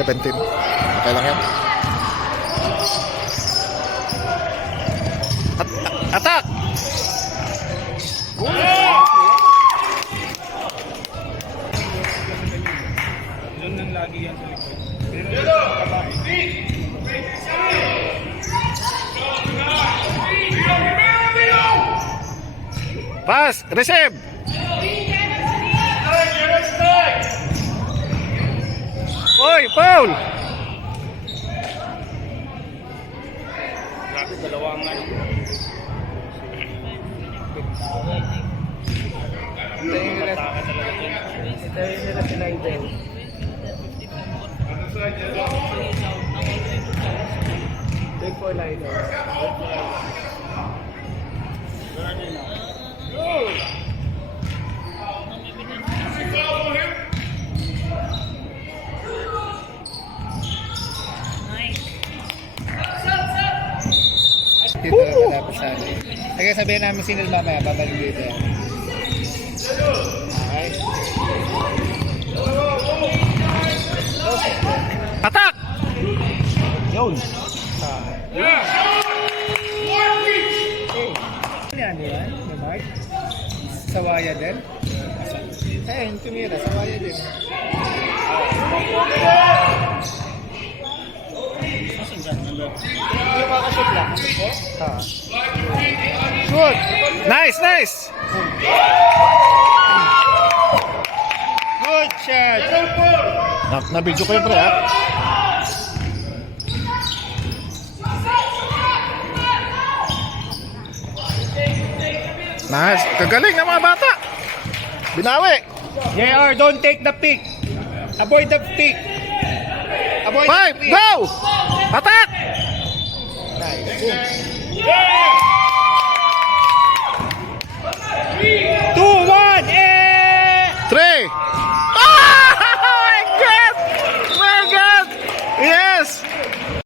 17. Okay lang yan. Attack! Yun nang lagi yan sa likod. Pass! Receive! Oy, foul! Grabe, dalawang ano. Mataka talaga ito. Ito nila si Nigel. Big for Nigel. Dito tapos sa akin. Kaya sabihin namin sinil mamaya, babalik dito yan. Okay. Attack! Yun! Ano yan? May mark? Sawaya din? Eh, yung tumira, sawaya din. Hindi makashoot lang. Good! Nice, nice! Good shot! Na-video ko yun, pre, ha? Nice. Kagaling ng mga bata. Binawi. JR, don't take the pick. Avoid the pick. Avoid Five, the pick. go! Attack!